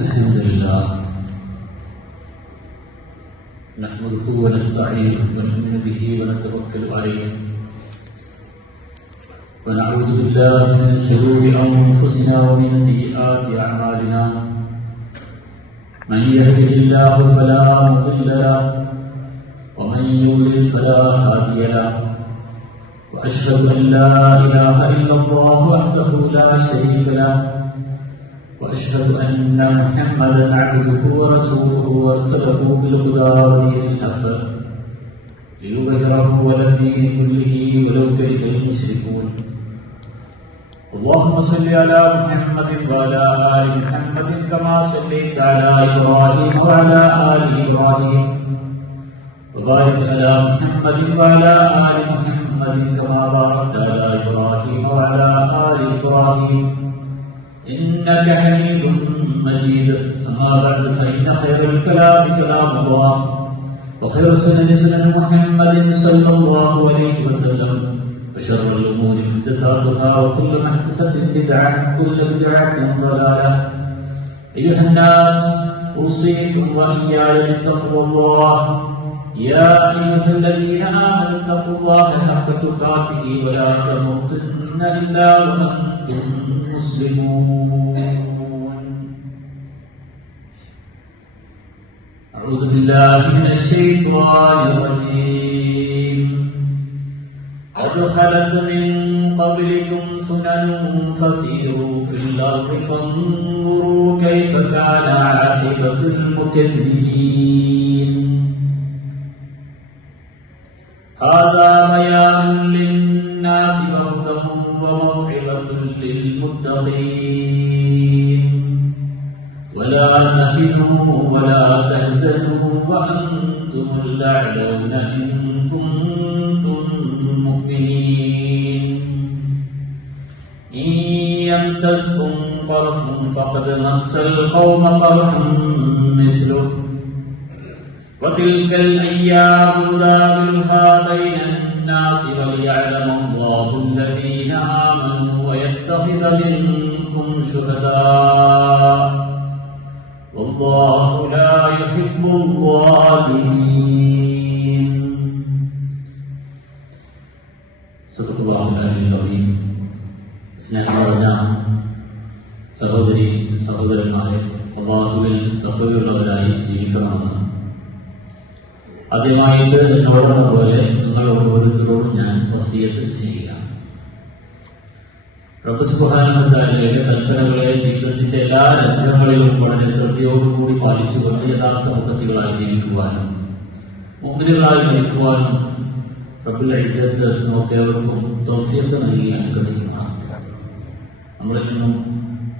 الحمد لله نحمده ونستعينه ونؤمن به ونتوكل عليه ونعوذ بالله من شرور انفسنا ومن سيئات اعمالنا من يهده الله فلا مضل له ومن يضلل فلا هادي له واشهد ان لا اله الا الله وحده لا شريك له وأشهد أن محمدا عبده ورسوله أرسله بالهدى ودين الحق ليظهره على الدين كله ولو كره المشركون. اللهم صل على محمد وعلى آل محمد كما صليت على إبراهيم وعلى آل إبراهيم وبارك على محمد وعلى آل محمد كما باركت على إبراهيم وعلى آل إبراهيم إنك حميد مجيد. أما بعد فإن خير الكلام كلام الله وخير السنن سنن محمد صلى الله عليه وسلم وشر الأمور محدثاتها وكل محدثة بدعة وكل بدعة ضلالة. أيها الناس أوصيكم وإياي بتقوى الله. يا أيها الذين آمنوا اتقوا الله حق تقاته ولا تموتن إلا وأنتم مسلمون. أعوذ بالله من الشيطان الرجيم. قد خلت من قبلكم سنن فسيروا في الأرض فانظروا كيف كان عاقبة المكذبين. هذا بيان للناس وهدى وموعظة للمتقين. ولا تهنوا ولا تحزنوا وأنتم الأعلون إن كنتم مؤمنين. إن يمسسكم قرح فقد مس القوم قرح مثله وتلك الأيام نداولها بين الناس وليعلم الله الذين آمنوا ويتخذ منكم شهداء والله لا يحب الظالمين. صدق الله العلي العظيم. സ്നേഹമുള്ള സഹോദരി സഹോദരന്മാരെ, അല്ലാഹുവിൽ തഖ്വയുള്ളവരായി ജീവിക്കണമെന്ന് ആദ്യമായിട്ട് എന്നോടുള്ള പോലെ നിങ്ങൾ ഓരോരുത്തരോടും ഞാൻ വസിയത്ത് ചെയ്യുക. റബ്ബ് സുബ്ഹാനഹു വ തആലയുടെ കൽപ്പനകളെ ജീവിതത്തിന്റെ എല്ലാ രംഗങ്ങളിലും വളരെ ശ്രദ്ധയോടുകൂടി പാലിച്ചുകൊണ്ട് യഥാർത്ഥ മുത്തഖികളായി ജീവിക്കുവാനും മുഅ്മിനുകളായി മരിക്കുവാനും റബ്ബുൽ ഇസ്സത്ത് നമുക്കേവർക്കും തൗഫീഖ് നൽകി അനുഗ്രഹിക്കുമാറാകട്ടെ. നമ്മളിൽ നിന്നും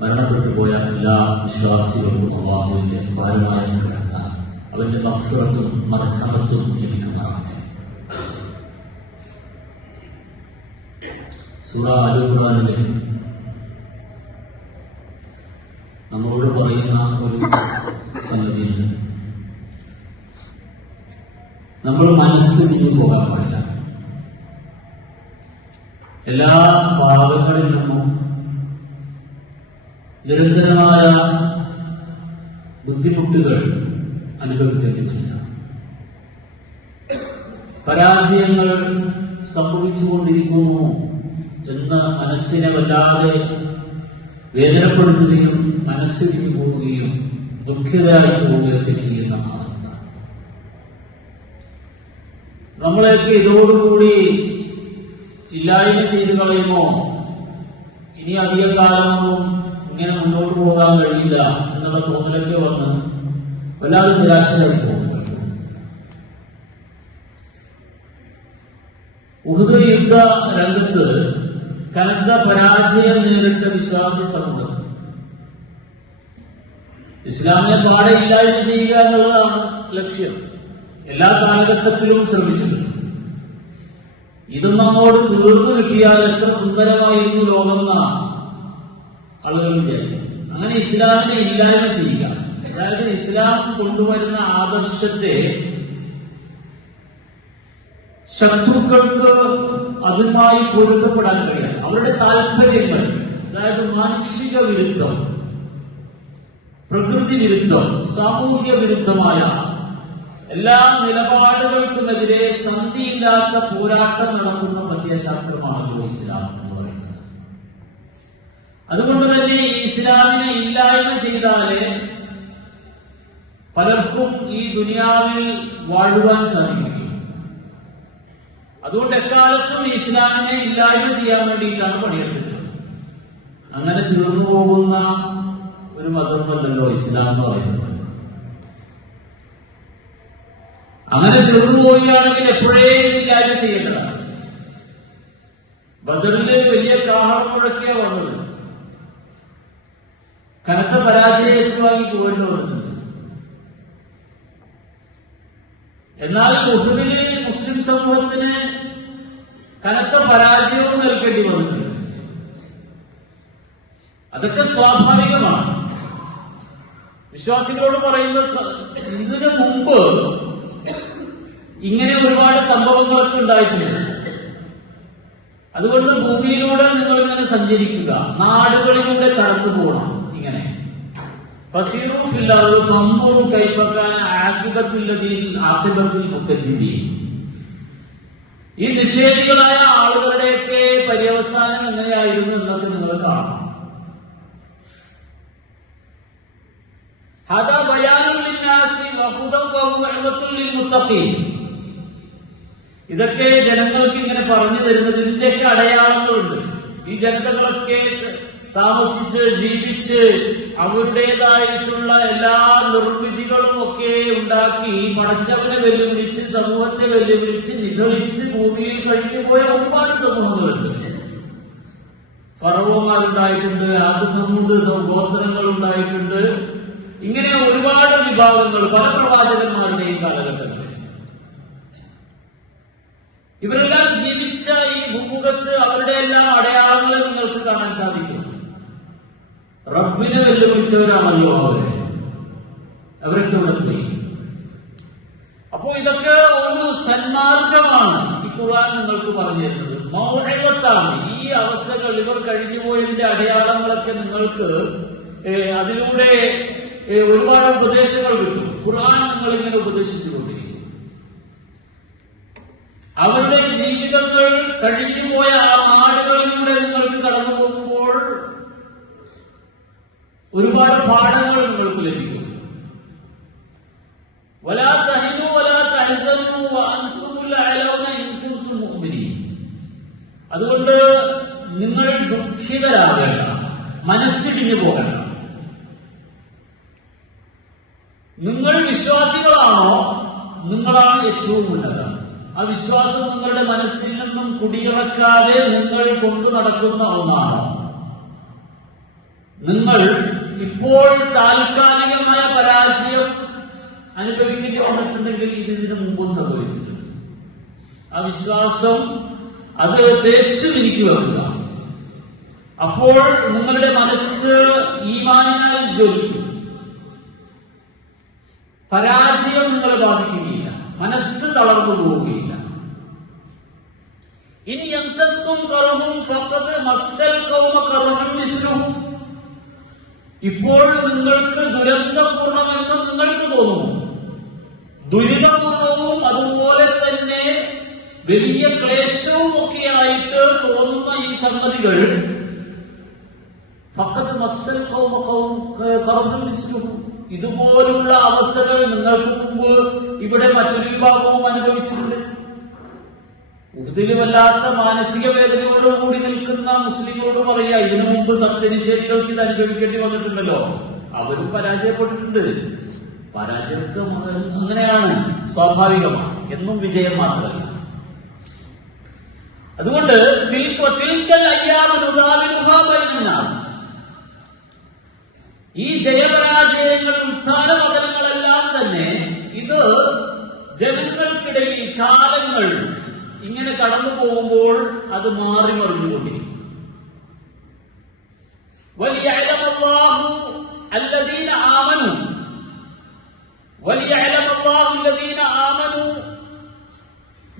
മരണപ്പെട്ടു പോയ എല്ലാ വിശ്വാസികൾക്കും അല്ലാഹുവിന്റെ ഭാരമായ കിടക്കാൻ അവന്റെ മഗ്ഫിറത്തും മർഹമത്തും ലഭിക്കുന്നതാണ്. സൂറ അൽ-ഖുർആനിലെ നമ്മളോട് പറയുന്ന ഒരു സംഗതിയുണ്ട്. നമ്മൾ മനസ്സ് വിട്ടു പോകാൻ പാടില്ല. എല്ലാ പാപങ്ങളിൽ നിന്നും നിരന്തരമായ ബുദ്ധിമുട്ടുകൾ അനുഭവിക്കേണ്ടതില്ല. പരാജയങ്ങൾ സംഭവിച്ചുകൊണ്ടിരിക്കുന്നു എന്ന് മനസ്സിനെ വല്ലാതെ വേദനപ്പെടുത്തുകയും മനസ്സിൽ പോവുകയും ദുഃഖിതരായി പോവുകയൊക്കെ ചെയ്യുന്ന അവസ്ഥ നമ്മളെയൊക്കെ ഇതോടുകൂടി ഇല്ലായ്മ ചെയ്തു കളയുമോ, ഇനി അധിക കാലമൊന്നും ഇങ്ങനെ മുന്നോട്ട് പോകാൻ കഴിയില്ല എന്നുള്ള തോന്നലൊക്കെ വന്ന് വല്ലാതെ നിരാശരായി പോകുന്നു. ഉഹദ് യുദ്ധ രംഗത്ത് കനത്ത പരാജയം നേരിട്ട വിശ്വാസി സമൂഹം ഇസ്ലാമിനെ പാടെ ഇല്ലായ്മ ചെയ്യുക എന്നുള്ളതാണ് ലക്ഷ്യം. എല്ലാ കാലഘട്ടത്തിലും ശ്രമിച്ചിട്ടുണ്ട്. ഇതും നമ്മോട് തീർന്നു കിട്ടിയാൽ എത്ര സുന്ദരമായിരുന്നു ലോകം എന്നാണ് ആളുകൾ വിചാരിക്കും. അങ്ങനെ ഇസ്ലാമിനെ ഇല്ലായ്മ ചെയ്യുക, അതായത് ഇസ്ലാം കൊണ്ടുവരുന്ന ആദർശത്തെ ശത്രുക്കൾക്ക് അതുമായി പൊരുത്തപ്പെടാൻ കഴിയാം. അവരുടെ താല്പര്യങ്ങൾ, അതായത് മാനുഷിക വിരുദ്ധം, പ്രകൃതി വിരുദ്ധം, സാമൂഹ്യ വിരുദ്ധമായ എല്ലാ നിലപാടുകൾക്കുമെതിരെ സന്ധിയില്ലാത്ത പോരാട്ടം നടത്തുന്ന പ്രത്യയശാസ്ത്രമാണല്ലോ ഇസ്ലാം എന്ന് പറയുന്നത്. അതുകൊണ്ട് തന്നെ ഈ ഇസ്ലാമിനെ ഇല്ലായ്മ ചെയ്താലേ പലർക്കും ഈ ദുനിയാവിൽ വാഴുവാൻ സാധിക്കും. അതുകൊണ്ട് എക്കാലത്തും ഇസ്ലാമിനെ ഇല്ലായ്മ ചെയ്യാൻ വേണ്ടിയിട്ടാണ് പണിയെടുത്തത്. അങ്ങനെ തീർന്നു പോകുന്ന ഒരു മതമല്ലല്ലോ ഇസ്ലാം എന്ന് പറയുന്നത്. അങ്ങനെ തീർന്നു പോവുകയാണെങ്കിൽ എപ്പോഴേ ഇല്ലായ്മ ചെയ്യേണ്ടതാണ്. ബദറില് വലിയ കാഹളം മുഴക്കിയാ വന്നത്, കനത്ത പരാജയം ഏറ്റുവാങ്ങി പോകേണ്ടി വന്നിട്ടുണ്ട്. എന്നാൽ ഉഹദില് മുസ്ലിം സമൂഹത്തിന് കനത്ത പരാജയവും നൽകേണ്ടി വന്നിട്ടുണ്ട്. അതൊക്കെ സ്വാഭാവികമാണ്. വിശ്വാസികളോട് പറയുന്നത്, ഇതിനു മുമ്പ് ഇങ്ങനെ ഒരുപാട് സംഭവങ്ങളൊക്കെ ഉണ്ടായിട്ടുണ്ട്. അതുകൊണ്ട് ഭൂമിയിലൂടെ നിങ്ങൾ ഇങ്ങനെ സഞ്ചരിക്കുക, നാടുകളിലൂടെ കടന്നു പോകണം. ഇങ്ങനെ ഈ നിഷേധികളായ ആളുകളുടെയൊക്കെ പര്യവസാനം എങ്ങനെയായിരുന്നു എന്നൊക്കെ നിങ്ങൾ കാണണം. ഇതൊക്കെ ജനങ്ങൾക്ക് ഇങ്ങനെ പറഞ്ഞു തരുന്നത്, ഇതിന്റെയൊക്കെ അടയാളങ്ങളുണ്ട്. ഈ ജനതകളൊക്കെ താമസിച്ച് ജീവിച്ച് അവരുടേതായിട്ടുള്ള എല്ലാ നിർമ്മിതികളും ഒക്കെ ഉണ്ടാക്കി പടച്ചവനെ വെല്ലുവിളിച്ച് സമൂഹത്തെ വെല്ലുവിളിച്ച് നിഗളിച്ച് ഭൂമിയിൽ കഴിഞ്ഞുപോയ ഒരുപാട് സമൂഹങ്ങളുണ്ട്. ഫറവോമാരുണ്ടായിട്ടുണ്ട്, ആദ്യ ഗോത്രങ്ങൾ ഉണ്ടായിട്ടുണ്ട്. ഇങ്ങനെ ഒരുപാട് വിഭാഗങ്ങൾ പല പ്രവാചകന്മാരുടെയും കാലഘട്ടങ്ങളിൽ ഇവരെല്ലാം ജീവിച്ച ഈ ഭൂമുഖത്ത് അവരുടെ എല്ലാം അടയാളങ്ങൾ നിങ്ങൾക്ക് കാണാൻ സാധിക്കും. റബ്ബിനെ വെല്ലുവിളിച്ചവരാണല്ലോ അവരൊക്കെ ഇവിടെ പോയി. അപ്പോ ഇതൊക്കെ ഒരു സന്മാർഗമാണ് ഈ ഖുർആൻ നിങ്ങൾക്ക് പറഞ്ഞു തരുന്നത്. മൗഇദത്താണ്. ഈ അവസ്ഥകൾ ഇവർ കഴിഞ്ഞുപോയതിന്റെ അടയാളങ്ങളൊക്കെ നിങ്ങൾക്ക് അതിലൂടെ ഒരുപാട് ഉപദേശങ്ങൾ കിട്ടും. ഖുർആൻ നിങ്ങളിങ്ങനെ ഉപദേശിച്ചുകൊണ്ടിരിക്കും. അവരുടെ ജീവിതങ്ങൾ കഴിഞ്ഞുപോയ ആ നാടുകളിലൂടെ നിങ്ങൾക്ക് കടന്നു പോകുമ്പോൾ ഒരുപാട് പാഠങ്ങൾ നിങ്ങൾക്ക് ലഭിക്കും. വലാ തഹിനു വലാ തഹ്സനു വഅൻതുമുൽ അലൗന ഇൻ കുൻതും മുഅ്മിനീൻ. അതുകൊണ്ട് നിങ്ങൾ ദുഃഖിതരാകേണ്ട, മനസ്സിടിഞ്ഞു പോകണ്ട. നിങ്ങൾ വിശ്വാസികളാണോ, നിങ്ങളാണ് ഏറ്റവും ഉള്ളത്. ആ വിശ്വാസം നിങ്ങളുടെ മനസ്സിൽ നിന്നും കുടിയിറക്കാതെ നിങ്ങൾ കൊണ്ടു നടക്കുന്ന ഒന്നാണോ? നിങ്ങൾ ഇപ്പോൾ താൽക്കാലികമായ പരാജയം അനുഭവിക്കേണ്ടി വന്നിട്ടുണ്ടെങ്കിൽ ഇതിനു മുമ്പും സംഭവിച്ചിട്ടുണ്ട്. ആ വിശ്വാസം അത് തേച്ചു വിരിക്കു വെക്കുക. അപ്പോൾ നിങ്ങളുടെ മനസ്സ് ഈമാനിനാൽ ജ്വലിക്കും. പരാജയം നിങ്ങളെ ബാധിക്കുകയില്ല, മനസ്സ് തളർന്നു പോവുകയില്ല. ഇനി യംസസ്കും കറഹും ഫഖദ് മസ്സൽ ഖൗമ കറഹും മിസ്ലുഹു. ഇപ്പോൾ നിങ്ങൾക്ക് ദുരന്തപൂർണമെന്ന് നിങ്ങൾക്ക് തോന്നുന്നു. ദുരിതപൂർണവും അതുപോലെ തന്നെ വലിയ ക്ലേശവും ഒക്കെയായിട്ട് തോന്നുന്ന ഈ സംഗതികൾ ഫഖദ് മസ്സൽ ഖൗമ കറഹും മിസ്ലുഹു. ഇതുപോലുള്ള അവസ്ഥകൾ നിങ്ങൾക്ക് മുമ്പ് ഇവിടെ മറ്റൊരു വിഭാഗവും അനുഭവിച്ചിട്ടുണ്ട്. ഉഹദില് വല്ലാത്ത മാനസിക വേദനയോടുകൂടി നിൽക്കുന്ന മുസ്ലിങ്ങളോട് പറയാ, ഇതിനു മുമ്പ് സത്യനിഷേധികൾക്ക് ഇത് അനുഭവിക്കേണ്ടി വന്നിട്ടുണ്ടല്ലോ, അവരും പരാജയപ്പെട്ടിട്ടുണ്ട്. പരാജയമൊക്കെ അങ്ങനെയാണ്, സ്വാഭാവികമാണ്. എന്നും വിജയം മാത്രമല്ല. അതുകൊണ്ട് ഈ ജയപരാജയങ്ങൾ, ഉത്ഥാന പതനങ്ങളെല്ലാം തന്നെ ഇത് ജനങ്ങൾക്കിടയിൽ കാലങ്ങൾ ഇങ്ങനെ കടന്നു പോകുമ്പോൾ അത് മാറി മറിഞ്ഞുകൊണ്ടിരിക്കും.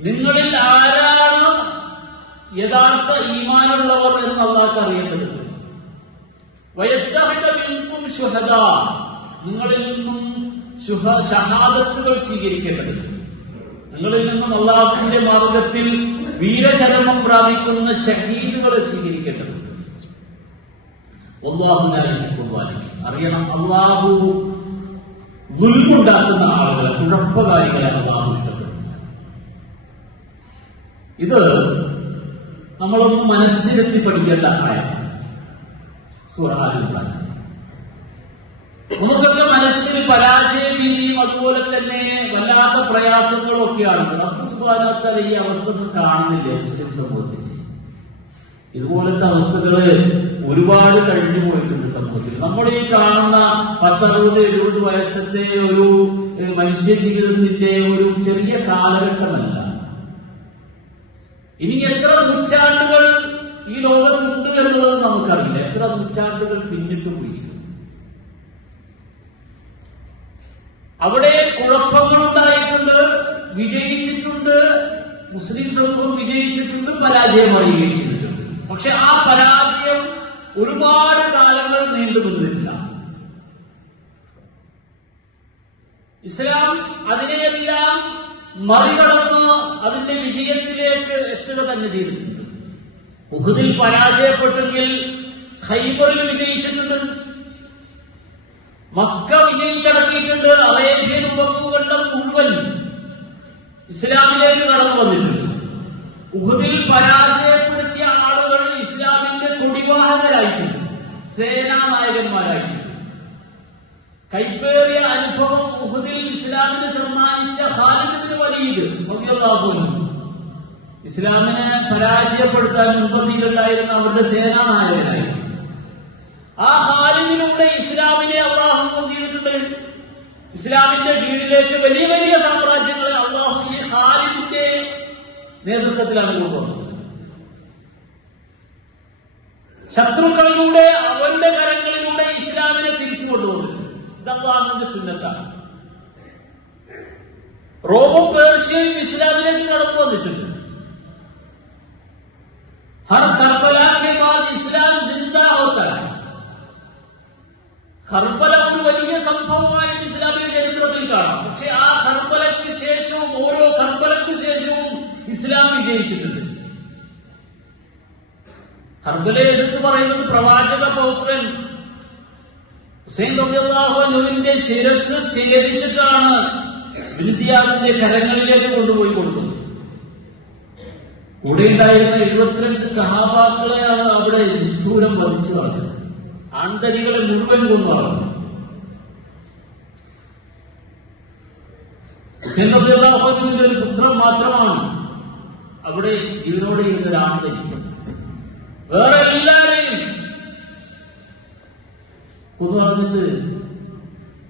നിങ്ങളിൽ ആരാണ് യഥാർത്ഥ ഈമാനുള്ളവർ എന്ന് അല്ലാഹുവിന് അറിയേണ്ടതുണ്ട്. നിങ്ങളിൽ നിന്നും ഷഹാദത്തുകൾ സ്വീകരിക്കേണ്ടതുണ്ട്. നിങ്ങളിൽ നിന്നും അള്ളാഹുവിന്റെ മാർഗത്തിൽ വീരചരമം പ്രാപിക്കുന്ന ഷഹീദുകളെ സ്വീകരിക്കേണ്ടതുണ്ട്. അറിയണം, അള്ളാഹു ദുൽമുണ്ടാക്കുന്ന ആളുകളെ, കുഴപ്പകാരികളെ അള്ളാഹു ഇഷ്ടപ്പെടുന്നു. ഇത് നമ്മളൊന്ന് മനസ്സിലെത്തി പഠിക്കേണ്ട കാര്യമാണ്. നമുക്കൊക്കെ മനസ്സിൽ പരാജയ ഭീതിയും അതുപോലെ തന്നെ വല്ലാത്ത പ്രയാസങ്ങളും ഒക്കെയാണ്. റബ്ബ് സുബ്ഹാനഹു വ തആല ഈ അവസ്ഥ കാണുന്നില്ല മുസ്ലിം സമൂഹത്തിൽ. ഇതുപോലത്തെ അവസ്ഥകള് ഒരുപാട് കഴിഞ്ഞു പോയിട്ടുണ്ട് സമൂഹത്തിൽ. നമ്മൾ ഈ കാണുന്ന 10-60-70 വയസ്സത്തെ ഒരു മനുഷ്യ ജീവിതത്തിന്റെ ഒരു ചെറിയ കാലഘട്ടമല്ല. ഇനി എത്ര നൂറ്റാണ്ടുകൾ ഈ ലോകത്തുണ്ട് എന്നുള്ളത് നമുക്കറിയില്ല. എത്ര നൂറ്റാണ്ടുകൾ പിന്നിട്ട് പോയിരിക്കും. അവിടെ കുഴപ്പങ്ങളുണ്ടായിട്ടുണ്ട്, വിജയിച്ചിട്ടുണ്ട്, മുസ്ലിം സമൂഹം വിജയിച്ചിട്ടുണ്ട്, പരാജയം അറിയുകയും ചെയ്തിട്ടുണ്ട്. പക്ഷെ ആ പരാജയം ഒരുപാട് കാലങ്ങൾ നീണ്ടു നിന്നില്ല. ഇസ്ലാം അതിനെയെല്ലാം മറികടന്ന് അതിന്റെ വിജയത്തിലേക്ക് എത്തുക തന്നെ ചെയ്തിട്ടുണ്ട്. ഉഹുദിൽ പരാജയപ്പെട്ടെങ്കിൽ ഖൈബറിൽ വിജയിച്ചിട്ടുണ്ട്. മക്ക വിജയിച്ചടക്കിയിട്ടുണ്ട്. അറേബ്യൻ ഉപഭൂഖണ്ഡം മുഴുവൻ ഇസ്ലാമിലേക്ക് കടന്നു വന്നിട്ടുണ്ട്. ഉഹുദിൽ പരാജയപ്പെടുത്തിയ ആളുകൾ ഇസ്ലാമിന്റെ കൊടിവാഹകരായിട്ടുണ്ട്, സേനാനായകന്മാരായിട്ടുണ്ട്. കൈപ്പേറിയ അനുഭവം ഉഹുദിൽ ഇസ്ലാമിന് സമ്മാനിച്ച ഖാലിദ് ഇബ്നു വലീദ് റളിയല്ലാഹു അൻഹു ഇസ്ലാമിനെ പരാജയപ്പെടുത്താൻ മുൻപന്തിയിലുണ്ടായിരുന്ന അവരുടെ സേനാനായകനായിരുന്നു. ആ ഖാലിദിലൂടെ ഇസ്ലാമിനെ അള്ളാഹു കൊണ്ടുവന്നിട്ടുണ്ട്. ഇസ്ലാമിന്റെ കീഴിലേക്ക് വലിയ വലിയ സാമ്രാജ്യങ്ങളെ അള്ളാഹു ഈ ഖാലിദിന്റെ നേതൃത്വത്തിലാണ് കൊണ്ടുവന്നത്. ശത്രുക്കളിലൂടെ അവന്റെ കരങ്ങളിലൂടെ ഇസ്ലാമിനെ തിരിച്ചു കൊണ്ടുവന്നിട്ടുണ്ട്. ഇത് അള്ളാഹുവിന്റെ സുന്നത്താണ്. റോമും പേർഷ്യയും ഇസ്ലാമിലേക്ക് കടന്നു വന്നിട്ടുണ്ട്. ഹർ കർബലാ കെ ബാദ് ഇസ്ലാം സിന്ദാ ഹോത്താ ഹൈ. കർബല ഒരു വലിയ സംഭവമായിട്ട് ഇസ്ലാമിക ചരിത്രത്തിൽ കാണാം. പക്ഷെ ആ കർബലയ്ക്ക് ശേഷവും ഓരോ കർബലയ്ക്ക് ശേഷവും ഇസ്ലാം വിജയിച്ചിട്ടുണ്ട്. കർബലയെ എടുത്തു പറയുന്നത് പ്രവാചക പൗത്രൻ ഹുസൈൻ റളിയല്ലാഹു അൻഹുവിന്റെ ശിരസ് ഛേദിച്ചിട്ടാണ് ബിൻസിയാദിന്റെ കരങ്ങളിലേക്ക് കൊണ്ടുപോയി കൊടുക്കുന്നത്. കൂടെ ഉണ്ടായിരുന്ന 72 സഹാബാക്കളെയാണ് അവിടെ നിഷ്ഠൂരം വധിച്ചു കളഞ്ഞത്. ആന്തരികളെ മുഴുവൻ കൊന്നാണ്. ഹുസൈൻ റളിയല്ലാഹു അൻഹുവിന്റെ ഒരു പുത്രൻ മാത്രമാണ് അവിടെ ജീവനോടെ ഇരുന്ന ഒരു ആന്തരി. വേറെ എല്ലാവരെയും കൊന്നു പറഞ്ഞിട്ട്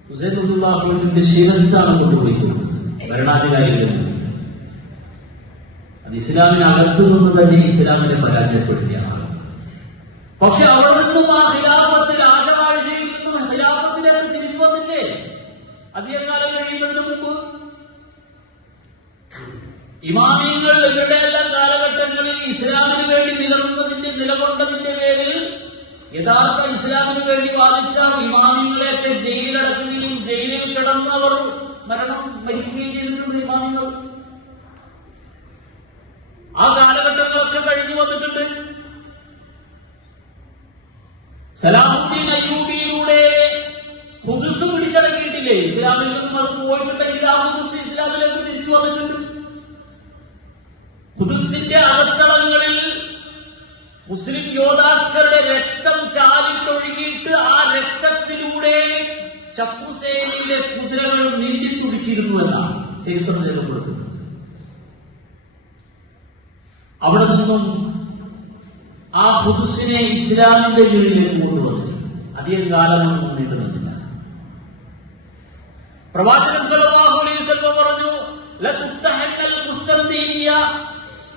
ഹുസൈൻ റളിയല്ലാഹു അൻഹുവിന്റെ ശിരസ്സാണ് കൊണ്ടുപോയി ഭരണാധികാരികൾ. അത് ഇസ്ലാമിനകത്തു നിന്ന് തന്നെ ഇസ്ലാമിനെ പരാജയപ്പെടുത്തിയാണ്. പക്ഷെ അവിടെ നിന്നും ആ ഖിലാഫത്ത് രാജവാഴ്ചയിൽ നിന്നും ഖിലാഫത്തിലേക്ക് തിരിച്ചു വന്നില്ലേ അധികം കാലം കഴിയുന്നതിന് മുമ്പ്? ഇമാമിയങ്ങൾ ഇവരുടെ എല്ലാ കാലഘട്ടങ്ങളിൽ ഇസ്ലാമിന് വേണ്ടി നിലകൊണ്ടതിന്റെ പേരിൽ യഥാർത്ഥ ഇസ്ലാമിന് വേണ്ടി വാദിച്ച ഇമാമിയങ്ങളെയൊക്കെ ജയിലിലടക്കുകയും ജയിലിൽ കിടന്നവർ മരിക്കുകയും ചെയ്തിട്ടുണ്ട്. ഇമാമിയങ്ങൾ ആ കാലഘട്ടങ്ങളൊക്കെ കഴിഞ്ഞു വന്നിട്ടുണ്ട്. സലാഹുദ്ദീൻ അയ്യൂബിയിലൂടെ ഖുദ്സ് പിടിച്ചടക്കിയിട്ടില്ലേ? ഇസ്ലാമിൽ നിന്നും അത് പോയിട്ടുണ്ടെങ്കിൽ ആ ഖുദ്സ് ഇസ്ലാമിലേക്ക് തിരിച്ചു വന്നിട്ടുണ്ട്. ഖുദ്സിന്റെ അകത്തളങ്ങളിൽ മുസ്ലിം യോദ്ധാക്കളുടെ രക്തം ചാലിട്ടൊഴുകിയിട്ട് ആ രക്തത്തിലൂടെ ശത്രുസേനയിലെ കുതിരകൾ നീന്തിത്തുടിച്ചിരുന്നു എന്നാണ് ചരിത്രം രേഖപ്പെടുത്തുന്നത്. അവിടെ നിന്നും ആ ഖുദ്സിനെ ഇസ്ലാമിന്റെ കീഴിലേക്ക് കൊണ്ടുവന്നിട്ട് അധികം കാലമൊന്നും നീണ്ടുനിന്നില്ല. പ്രവാചകൻ സല്ലല്ലാഹു അലൈഹി വസല്ലം പറഞ്ഞു, ലതുഫ്തഹന്നൽ ഖുസ്തന്തീനിയ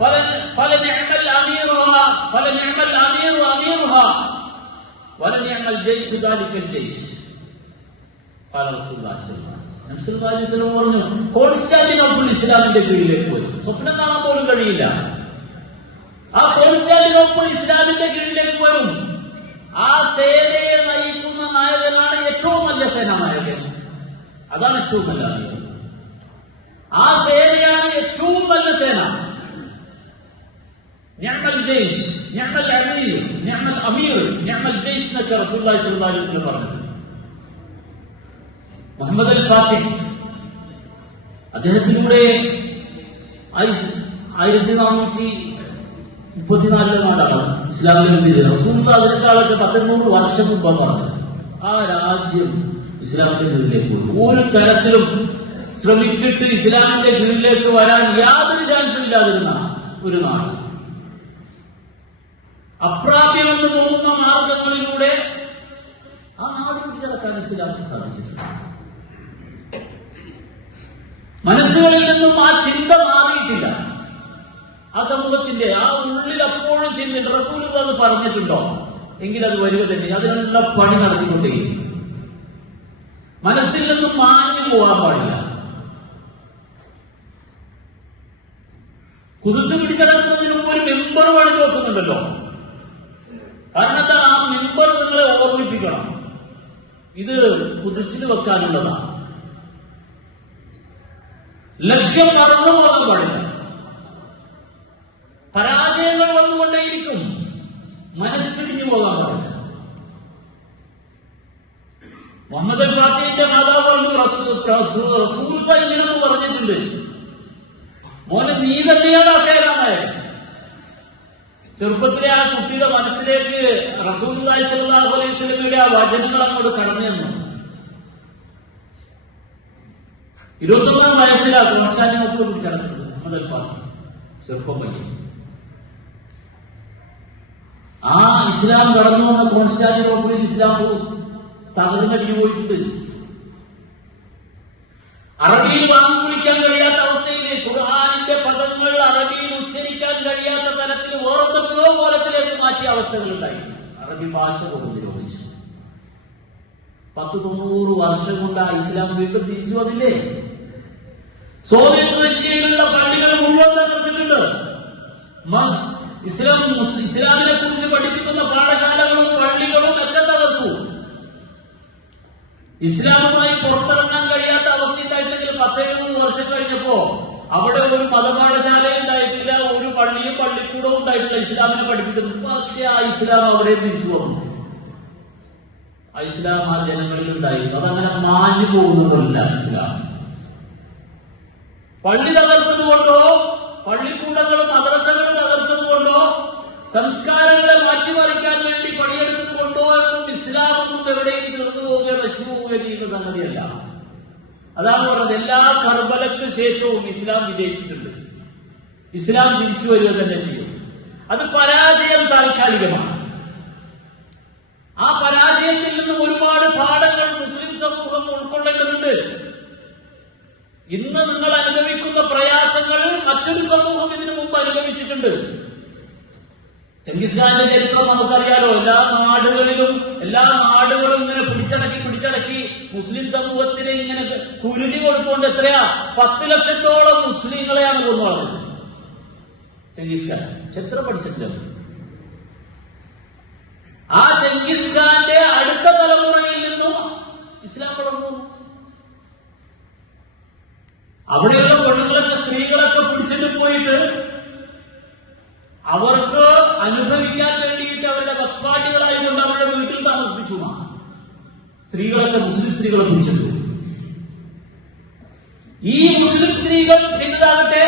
ഫലനിഅമൽ അമീറുഹാ ഫലനിഅമൽ അമീറു അമീറുഹാ വലനിഅമൽ ജയ്ഷു ദാലിക്കൽ ജയ്ഷ്. ഖാല റസൂലുള്ളാഹി സ്വല്ലല്ലാഹു അലൈഹി വസല്ലം പറഞ്ഞു, കോൺസ്റ്റാന്റിനോപ്പിൾ ഇസ്ലാമിന്റെ കീഴിലേക്ക് പോയി. സ്വപ്നം കാണാൻ പോലും കഴിയില്ല. ആ കോൺസ്റ്റാന്റിനോപ്പിൾ ഇസ്ലാമിന്റെ കീഴിലേക്ക് വരും. ആ സേനയെ നയിക്കുന്ന നായകനാണ് ഏറ്റവും വലിയ സേനാനായകൻ. അതാണ് ഏറ്റവും നല്ല നായകൻ. ആ സേനയാണ് ഏറ്റവും നല്ല സേന. നിഅ്മൽ ജയ്ഷ്, നിഅ്മൽ അമീർ, നിഅ്മൽ അമീർ, നിഅ്മൽ ജയ്ഷ് എന്നൊക്കെ റസൂലുള്ളാഹി സ്വല്ലല്ലാഹു അലൈഹി വസല്ലം പറഞ്ഞു. മുഹമ്മദ് അൽ ഫാത്തിഹ് അദ്ദേഹത്തിലൂടെ 1434 ഇസ്ലാമിന്റെ റസൂൽ അതിനേക്കാളൊക്കെ 100 വർഷം മുമ്പ് പറഞ്ഞു ആ രാജ്യം ഇസ്ലാമിന്റെ കീഴിലേക്ക് പോയി. ഒരു തരത്തിലും ശ്രമിച്ചിട്ട് ഇസ്ലാമിന്റെ കീഴിലേക്ക് വരാൻ യാതൊരു ചാൻസും ഇല്ലാതിരുന്ന ഒരു നാട്. അപ്രാപ്യമെന്ന് തോന്നുന്ന മാർഗങ്ങളിലൂടെ ആ നാട് പിടിച്ചടക്കാൻ ഇസ്ലാമിന് സാധിച്ചില്ല. മനസ്സുകളിൽ നിന്നും ആ ചിന്ത മാറിയിട്ടില്ല. ആ സമൂഹത്തിന്റെ ആ ഉള്ളിൽ അപ്പോഴും ചിന്തയുണ്ട്. റസൂൽ അത് പറഞ്ഞിട്ടുണ്ടോ എങ്കിൽ അത് വരിക തന്നെ. അതിനുള്ള പണി നടത്തിക്കൊണ്ടേയിരിക്കും. മനസ്സിൽ നിന്നും മാഞ്ഞു പോകാൻ പാടില്ല. ഖുദ്സ് പിടിച്ചടക്കുന്നതിന് മുമ്പ് ഒരു മെമ്പർ പണി നോക്കുന്നുണ്ടല്ലോ. കാരണം എന്താ, ആ മെമ്പർ നിങ്ങളെ ഓർമ്മിപ്പിക്കണം, ഇത് ഖുദ്സിൽ വെക്കാനുള്ളതാണ്. ലക്ഷ്യം മറന്നു പോകാൻ പാടില്ല. പരാജയങ്ങൾ വന്നുകൊണ്ടേയിരിക്കും. മനസ്സിടിഞ്ഞു പോകാൻ പാടില്ല. മുഹമ്മദ് അൽ ഫാത്തിഹിന്റെ മാതാവ് പറഞ്ഞു, റസൂൽ ഇങ്ങനെയൊന്നും പറഞ്ഞിട്ടുണ്ട്, മോനെ നീ തന്നെയാണ് ആ സേനാനായകൻ. ചെറുപ്പത്തിലെ ആ കുട്ടിയുടെ മനസ്സിലേക്ക് റസൂലുള്ളാഹി സ്വല്ലല്ലാഹു അലൈഹി വസല്ലമയുടെ ആ വചനങ്ങൾ അങ്ങോട്ട് കടന്നു തന്നു. 21 വയസ്സിലാണ് കോൺസ്റ്റാന്റിനോപ്പിൾ പിടിച്ചടക്കുന്നത് മുഹമ്മദ് അൽ ഫാത്തിഹ്. ചെറുപ്പം പയ്യൻ. ആ ഇസ്ലാം കടന്നു വന്ന കോൺസ്റ്റാന്റിനോപ്പിളിൽ ഇസ്ലാം തകർന്നടിഞ്ഞു പോയിട്ടുണ്ട്. അറബിയിൽ വാങ്ങി കുളിക്കാൻ കഴിയാത്ത അവസ്ഥയിൽ ഖുർആനിന്റെ പദങ്ങൾ അറബിയിൽ ഉച്ചരിക്കാൻ കഴിയാത്ത തരത്തിൽ ഓരോരുത്തോ കോലത്തിലേക്ക് മാറ്റിയ അവസ്ഥകളുണ്ടായി. അറബി ഭാഷ പോലും നിരോധിച്ചു. 190 വർഷം കൊണ്ട് ആ ഇസ്ലാം വീണ്ടും തിരിച്ചു വന്നില്ലേ? സോവിയറ്റ് റഷ്യയിലുള്ള പള്ളികൾ മുഴുവൻ തകർത്തിട്ടുണ്ട്. ഇസ്ലാമിനെ കുറിച്ച് പഠിപ്പിക്കുന്ന പാഠശാലകളും പള്ളികളും ഒക്കെ തകർത്തു. ഇസ്ലാമുമായി പുറത്തിറങ്ങാൻ കഴിയാത്ത അവസ്ഥയുണ്ടായിട്ടെങ്കിൽ 10-70 വർഷം കഴിഞ്ഞപ്പോ അവിടെ ഒരു മതപാഠശാല ഉണ്ടായിട്ടില്ല, ഒരു പള്ളിയും പള്ളിക്കൂടവും ഉണ്ടായിട്ടില്ല ഇസ്ലാമിനെ പഠിപ്പിക്കുന്നു. പക്ഷെ ആ ഇസ്ലാം അവിടെ തിരിച്ചു വന്നു. ആ ഇസ്ലാം ആ ജനങ്ങളിൽ ഉണ്ടായിരുന്നു. അതങ്ങനെ മാഞ്ഞു പോകുന്നതല്ല ഇസ്ലാം. പള്ളി തകർത്തതുകൊണ്ടോ പള്ളിക്കൂടങ്ങളും മദ്രസകളും തകർത്തതുകൊണ്ടോ സംസ്കാരങ്ങളെ മാറ്റിമറിക്കാൻ വേണ്ടി പണിയെടുത്തതുകൊണ്ടോ എന്നും ഇസ്ലാമൊന്നും എവിടെയും തീർന്നു പോവുകയോ നശിച്ചു പോവുകയോ ചെയ്യുന്ന സംഗതിയല്ല. അതാണ് പറഞ്ഞത്, എല്ലാ കർബലക്ക് ശേഷവും ഇസ്ലാം വിജയിച്ചിട്ടുണ്ട്. ഇസ്ലാം തിരിച്ചു വരിക തന്നെ ചെയ്യും. അത് പരാജയം താൽക്കാലികമാണ്. ആ പരാജയത്തിൽ നിന്നും ഒരുപാട് പാഠങ്ങൾ മുസ്ലിം സമൂഹം ഉൾക്കൊള്ളേണ്ടതുണ്ട്. ഇന്ന് നിങ്ങൾ അനുഭവിക്കുന്ന പ്രയാസങ്ങൾ മറ്റൊരു സമൂഹം ഇതിനു മുമ്പ് അനുഭവിച്ചിട്ടുണ്ട്. ചെങ്കിസ് ചരിത്രം നമുക്കറിയാലോ. എല്ലാ നാടുകളും ഇങ്ങനെ പിടിച്ചടക്കി മുസ്ലിം സമൂഹത്തിനെ ഇങ്ങനെ കുരുതി കൊടുത്തുകൊണ്ട് എത്രയാ 10 ലക്ഷത്തോളം മുസ്ലിങ്ങളെയാണ് കൊന്നുകളഞ്ഞത് ചെങ്കിസ് ഖാൻ. ചരിത്രം പഠിച്ചിട്ടില്ല. ആ ചെങ്കിസ് ഖാന്റെ അടുത്ത തലമുറയിൽ നിന്നും ഇസ്ലാം വളർന്നു. അവിടെയുള്ള പെണ്ണുങ്ങളൊക്കെ സ്ത്രീകളൊക്കെ പിടിച്ചിട്ട് പോയിട്ട് അവർക്ക് അനുഭവിക്കാൻ വേണ്ടിയിട്ട് അവരുടെ വക്പാട്ടികളായതുകൊണ്ട് അവരുടെ വീട്ടിൽ താമസിപ്പിച്ചു. സ്ത്രീകളൊക്കെ മുസ്ലിം സ്ത്രീകളെ പിടിച്ചിട്ടു. ഈ മുസ്ലിം സ്ത്രീകൾ ചെയ്തതാകട്ടെ,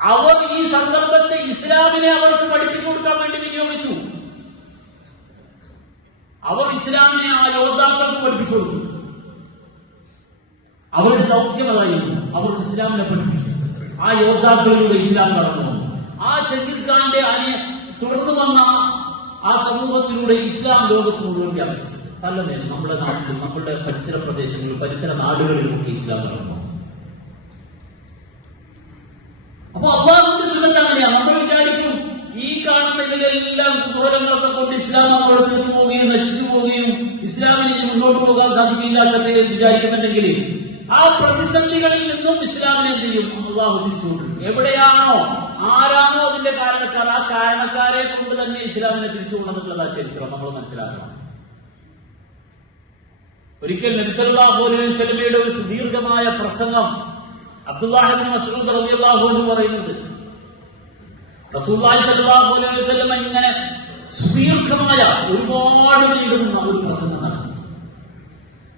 അവർ ഈ സന്ദർഭത്തെ ഇസ്ലാമിനെ അവർക്ക് പഠിപ്പിച്ചു കൊടുക്കാൻ വേണ്ടി വിനിയോഗിച്ചു. അവർ ഇസ്ലാമിനെ ആ യോദ്ധാക്കൾക്ക് പഠിപ്പിച്ചു കൊടുത്തു. അവരുടെ ദൗത്യം അതായിരുന്നു. അവർ ഇസ്ലാമിനെ പഠിപ്പിച്ചു. ആ യോദ്ധാക്കളിലൂടെ ഇസ്ലാം കടന്നു വന്നു. ആ ചെങ്കിസ് ഖാന്റെ തുടർന്നു വന്ന ആ സമൂഹത്തിലൂടെ ഇസ്ലാം ലോകത്ത് മുഴുവൻ വ്യാപിച്ചു. തലമേൽ നമ്മുടെ നാട്ടിലും നമ്മുടെ പരിസര പ്രദേശങ്ങളിലും പരിസര നാടുകളിലുമൊക്കെ ഇസ്ലാം കടന്നു. അപ്പൊ അള്ളാഹുവിന്റെ സുന്നത്ത് അങ്ങനെയാണ്. നമ്മൾ വിചാരിക്കും ഈ കാണുന്ന ഇതിലെല്ലാം കുതൂഹലങ്ങളൊക്കെ കൊണ്ട് ഇസ്ലാം നമ്മൾ തീർന്നു പോവുകയും നശിച്ചു പോവുകയും ഇസ്ലാമിന് ഇനി മുന്നോട്ട് പോകാൻ സാധിക്കില്ലാത്തത് വിചാരിക്കുന്നുണ്ടെങ്കിൽ ആ പ്രതിസന്ധികളിൽ നിന്നും ഇസ്ലാമിനെ എന്ത് ചെയ്യും? അള്ളാഹു തിരിച്ചുകൊണ്ടിരിക്കും. എവിടെയാണോ ആരാണോ അതിന്റെ കാരണക്കാർ, ആ കാരണക്കാരെ കൊണ്ട് തന്നെ ഇസ്ലാമിനെ തിരിച്ചു കൊണ്ടെന്നുള്ളതാ ചരിത്രം നമ്മൾ മനസ്സിലാക്കണം. ഒരിക്കൽ നബി സല്ലല്ലാഹു അലൈഹി വസല്ലമയുടെ ഒരു സുദീർഘമായ പ്രസംഗം അബ്ദുല്ലാഹി ഇബ്നു മസ്ഊദ് റളിയല്ലാഹു അൻഹു പറയുന്നുണ്ട്. റസൂലുള്ളാഹി സ്വല്ലല്ലാഹു അലൈഹി വസല്ലം ഇങ്ങനെ സുദീർഘമായ ഒരുപാട് നീണ്ടുനിന്ന ഒരു പ്രസംഗം നടത്തി.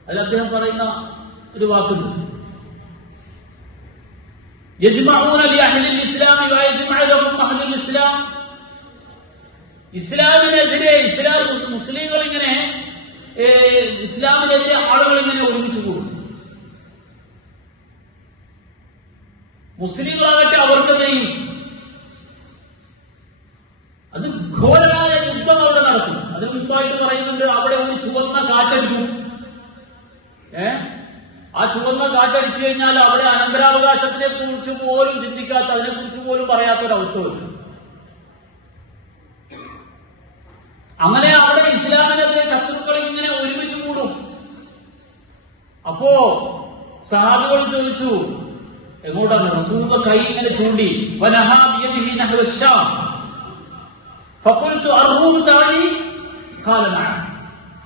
അതിൽ അദ്ദേഹം പറയുന്ന ഒരു വാക്കുണ്ട്, യജ്മഊന ലി അഹ്ലിൽ ഇസ്ലാമി വയജ്മഉ ലഹും അഹ്ലുൽ ഇസ്ലാം. ഇസ്ലാമിനെതിരെ മുസ്ലിങ്ങൾ ഇങ്ങനെ ഇസ്ലാമിനെതിരെ ആളുകൾ ഇങ്ങനെ ഒരുമിച്ച് കൂടും. മുസ്ലിങ്ങളാകട്ടെ അവർക്കെതിരെയും അത് ഘോരമായ യുദ്ധം അവിടെ നടക്കും. അതിന് മുമ്പായിട്ട് പറയുന്നുണ്ട്, അവിടെ ഒരു ചുവന്ന കാറ്റടിക്കും. ആ ചുവന്ന കാറ്റടിച്ചു കഴിഞ്ഞാൽ അവിടെ അനന്തരാവകാശത്തിനെ കുറിച്ച് പോലും ചിന്തിക്കാത്ത, അതിനെക്കുറിച്ച് പോലും പറയാത്തൊരവസ്ഥ വരും. അങ്ങനെ അവിടെ ഇസ്ലാമിനെതിരെ ശത്രുക്കൾ ഇങ്ങനെ ഒരുമിച്ച് കൂടും. അപ്പോ സഹാബികൾ ചോദിച്ചു, എങ്ങോട്ടാണ്? റസൂൽ കൈ ഇങ്ങനെ ചൂണ്ടി, വനഹാ ബിയദിഹി നഹ്വ ശാം ഫഖുൽതു അർറൂം തഅനി ഖാല നഅം.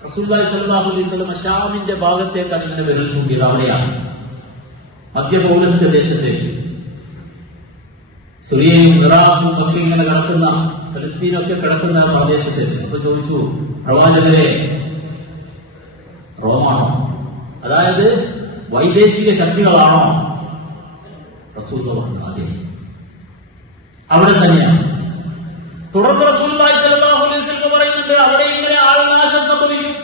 റസൂലുള്ളാഹി സ്വല്ലല്ലാഹു അലൈഹി വസല്ലം ശാമിന്റെ ഭാഗത്തേക്കാണ് ഇങ്ങനെ വിരൽ ചൂണ്ടിയത്. അവിടെയാണ് മധ്യ പൗരസ്ത്യ ദേശത്തേക്ക്, സിറിയയും ഇറാഖും ഒക്കെ ഇങ്ങനെ കിടക്കുന്ന, ഫലസ്തീനൊക്കെ കിടക്കുന്ന പ്രദേശത്തേക്ക്. അപ്പൊ ചോദിച്ചു, പ്രവാചകരെ, റോമാണോ, അതായത് വൈദേശിക ശക്തികളാണോ? റസൂൽ പറഞ്ഞു, അതെ, അവിടെ തന്നെയാണ്. തുടർന്ന് റസൂലുള്ളാഹി സ്വല്ലല്ലാഹു അലൈഹി വസല്ലം പറയുന്നുണ്ട്, അവിടെ ഇങ്ങനെ ആൾനാശം സംഭവിക്കും.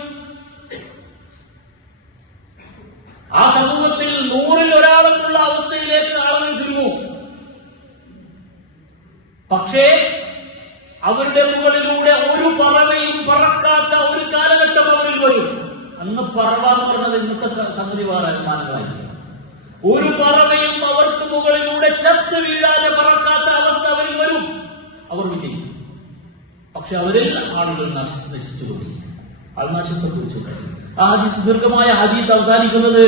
ആ സമൂഹത്തിൽ 100-ൽ ഒരാളെന്നുള്ള അവസ്ഥയിലേക്ക് ആളുകൾ ചുരുങ്ങും. പക്ഷേ അവരുടെ മുകളിലൂടെ ഒരു പറവയും പറക്കാത്ത ഒരു കാലഘട്ടം അവരിൽ വരും. അന്ന് പറവ എന്ന് പറഞ്ഞത് ഇന്നത്തെ സംഗതി മാനങ്ങളായിരിക്കും. ഒരു പറവയും അവർക്ക് മുകളിലൂടെ ചത്ത് വീഴാതെ പറക്കാത്ത അവസ്ഥ അവരിൽ വരും. അവർ വിജയിക്കും. പക്ഷെ അവരിൽ ആളുകൾ നശിച്ചുകൊണ്ടിരിക്കും. ആൾനാശം സംഭവിച്ചു. ആ ഹദീസ്, ദീർഘമായ ഹദീസ് അവസാനിക്കുന്നത്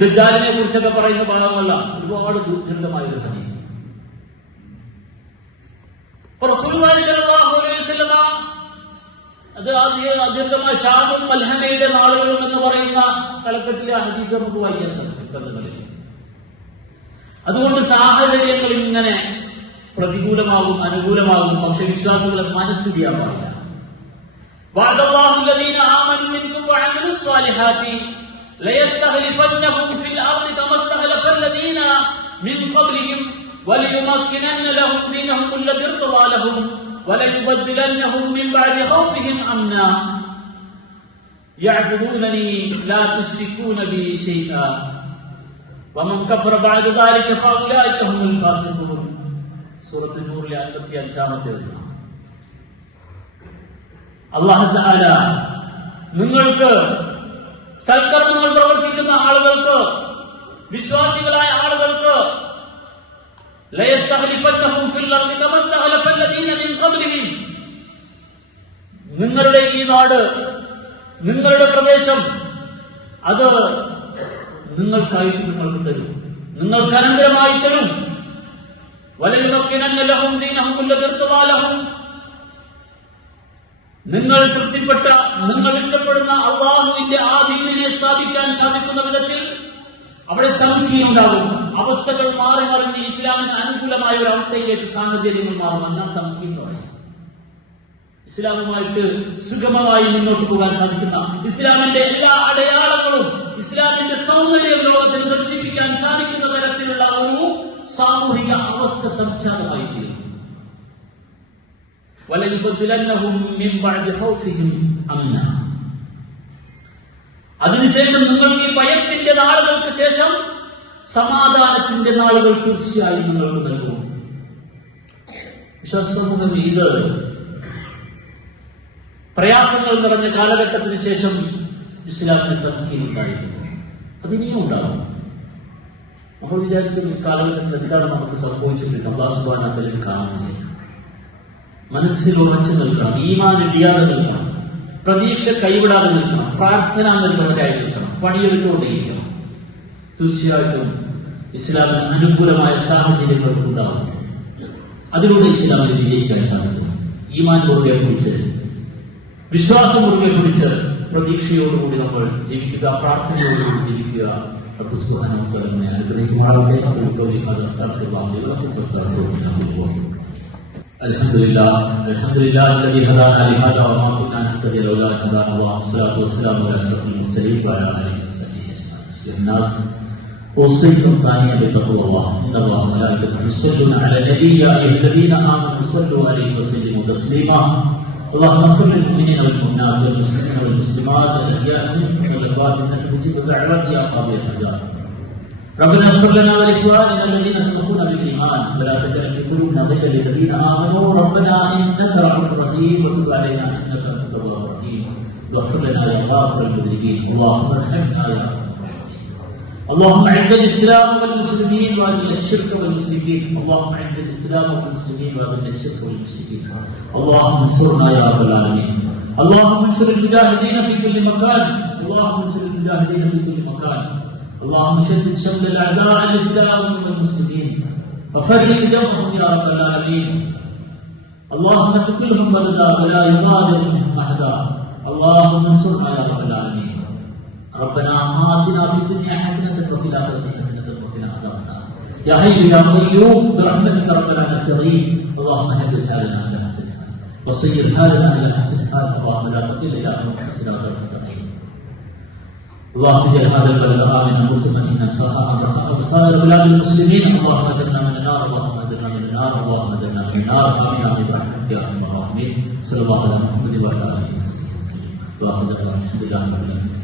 ദജ്ജാലിനെ കുറിച്ചൊക്കെ പറയുന്ന ഭാഗമല്ല, ഒരുപാട് ദീർഘമായ ഒരു ഹദീസ്. റസൂലുള്ളാഹി സ്വല്ലല്ലാഹു അലൈഹി വസല്ലം അത് ദീർഘമായ ഷാമും മൽഹമയുടെ നാളുകളും എന്ന് പറയുന്ന തലക്കെട്ടിലെ ഹദീസ് നമുക്ക് വായിക്കാൻ സാധിക്കും. അതുകൊണ്ട് സാഹചര്യങ്ങൾ ഇങ്ങനെ പ്രതികൂലമാകും, അനുകൂലമാകും. പക്ഷെ വിശ്വാസികളെ മനസ്സിടിയാൻ പാടില്ല. വഅദല്ലാഹു الذين آمنوا منكم وعملوا الصالحات ليستخلفنهم في الأرض كما استخلف الذين من قبلهم وليمكنن لهم دينهم الذي ارتضى لهم وليبدلنهم من بعد خوفهم أمنا يعبدونني لا تشركون بي شيئا ومن كفر بعد ذلك فأولئك هم الفاسقون. സൂറത്ത് നൂറിലെ 55-ാമത്തെ വചനം. അല്ലാഹു തആല നിങ്ങൾക്ക് സൽക്കർമ്മങ്ങൾ പ്രവർത്തിക്കുന്ന ആളുകൾക്ക്, വിശ്വാസികളായ ആളുകൾക്ക്, ലയസ്തഖ്ലിഫന്നഹും ഫിൽ അർദി കമാ ഇസ്തഖ്ലഫ അല്ലദീന മിൻ ഖബ്ലിഹിം, നിങ്ങളുടെ ഈ നാട്, നിങ്ങളുടെ പ്രദേശം, അത് നിങ്ങൾക്കായിട്ട് നിങ്ങൾക്ക് തരും, നിങ്ങൾക്ക് അനന്തരമായി തരും. വലയുമക്കിനന്ന ലഹും ദീനഹും അല്ലദീ ഇർതദാ ലഹും, നിങ്ങൾ തൃപ്തിപ്പെട്ട, നിങ്ങൾ ഇഷ്ടപ്പെടുന്ന അല്ലാഹുവിന്റെ ആ ദീനിനെ സ്ഥാപിക്കാൻ സാധിക്കുന്ന വിധത്തിൽ അവിടെ തംകീൻ ഉണ്ടാകും. അവസ്ഥകൾ മാറി മറിഞ്ഞ് ഇസ്ലാമിന് അനുകൂലമായ ഒരു അവസ്ഥയിലേക്ക് സാഹചര്യങ്ങൾ മാറും. എന്നാണ് തംകീൻ എന്ന് പറയുന്നത്. ഇസ്ലാമുമായിട്ട് സുഗമമായി മുന്നോട്ട് പോകാൻ സാധിക്കുന്ന, ഇസ്ലാമിന്റെ എല്ലാ അടയാളങ്ങളും, ഇസ്ലാമിന്റെ സൗന്ദര്യം ലോകത്തിന് ദർശിപ്പിക്കാൻ സാധിക്കുന്ന തരത്തിലുള്ള ഒരു സാമൂഹിക അവസ്ഥ സംജാതമായിരിക്കും. വലയുബദ്ദിലന്നഹും മിൻ ബഅദി ഖൗഫിഹിം അംന, അതിനുശേഷം നിങ്ങൾക്ക് ഈ ഭയത്തിന്റെ നാളുകൾക്ക് ശേഷം സമാധാനത്തിന്റെ നാളുകൾ തീർച്ചയായും നിങ്ങൾക്ക് നൽകും. വിശ്വാസസമൂഹം, ഇത് പ്രയാസങ്ങൾ നിറഞ്ഞ കാലഘട്ടത്തിന് ശേഷം ഇസ്ലാമിന് തംകീൻ ഉണ്ടായിരുന്നു. അതിനിയും ഉണ്ടാകും. നമ്മൾ വിചാരിക്കുന്ന ഈ കാലഘട്ടത്തിൽ എന്താണ് നമുക്ക് സംഭവിച്ചിട്ടുണ്ട്? അല്ലാഹു സുബ്ഹാനഹു വ തആല കാണുന്നില്ല. മനസ്സിൽ ഉറച്ചു നിൽക്കണം, ഈമാൻ ഇടിയാതെ നിൽക്കണം, പ്രതീക്ഷ കൈവിടാതെ നിൽക്കണം, പ്രാർത്ഥന നിർഭരരായി നിൽക്കണം, പണിയെടുത്തുകൊണ്ടേയിരിക്കണം. തീർച്ചയായിട്ടും ഇസ്ലാമിന് അനുകൂലമായ സാഹചര്യങ്ങൾ ഉണ്ടാകും. അതിലൂടെ ഇസ്ലാമിൽ വിജയിക്കാൻ സാധിക്കും. ഈമാൻ മുറുകെ പിടിച്ച്, വിശ്വാസം മുറുകെ പിടിച്ച് പ്രതീക്ഷയോടുകൂടി നമ്മൾ ജീവിക്കുക, പ്രാർത്ഥനയോടുകൂടി ജീവിക്കുക. റബ്ബ് സുബ്ഹാനഹു വ തആല നമ്മെ അനുഗ്രഹിക്കുമാറാകട്ടെ. അൽഹംദുലില്ലാഹി ഹദാനാ ലിഹാദാ വമാ കുന്നാ നഹ്തദിയ ലൗലാ അൻ ഹദാനാ അല്ലാഹു. വസ്സലാത്തു വസ്സലാമു അലാ അഷ്റഫിൽ മുർസലീൻ വഅലാ ആലിഹി വസഹ്ബിഹി അജ്മഈൻ. أوصيكم ثانيا بتقوى الله. إن الله وملائكته يصلون على النبي يا أيها الذين آمنوا صلوا عليه وسلموا تسليما. اللهم اغفر للمؤمنين والمؤمنات والمسلمين والمسلمات الأحياء منهم والأموات إنك مجيب الدعوات يا قاضي الحاجات. ربنا اغفر لنا ولإخواننا الذين سبقونا بالإيمان ولا تجعل في قلوبنا غلا للذين آمنوا ربنا إنك رؤوف رحيم وتب علينا إنك أنت التواب الرحيم واغفر لنا يا غافر المذنبين. اللهم ارحمنا يا أرحم. اللهم اعز الاسلام والمسلمين واذل الشرك والمشركين. اللهم اعز الاسلام والمسلمين واذل الشرك والمشركين. اللهم انصرنا يا رب العالمين. اللهم انصر المجاهدين في كل مكان. اللهم انصر المجاهدين في كل مكان. اللهم شتت شمل الاعداء الاسلام والمسلمين وفرق جمعهم يا رب العالمين. اللهم تكلهم مددا ولا يغادر منهم احدا. اللهم انصرنا يا رب العالمين. ربنا آتنا في الدنيا حسنة وفي الآخرة حسنة وقنا عذاب النار. يا حي يا قيوم برحمتك ربنا نستغيث. اللهم هدد حالنا على حسن حال وصير حالنا على حسن حال. اللهم لا تقل إلى أنفسنا طرفة عين. اللهم اجعل هذا البلد آمنا مطمئنا سخاء رخاء وسائر بلاد المسلمين. اللهم اجرنا من النار. اللهم اجرنا من النار. اللهم اجرنا من النار. آمين برحمتك يا أرحم الراحمين. صلى الله على محمد وعلى آله وصحبه وسلم. اللهم الحمد لله رب العالمين.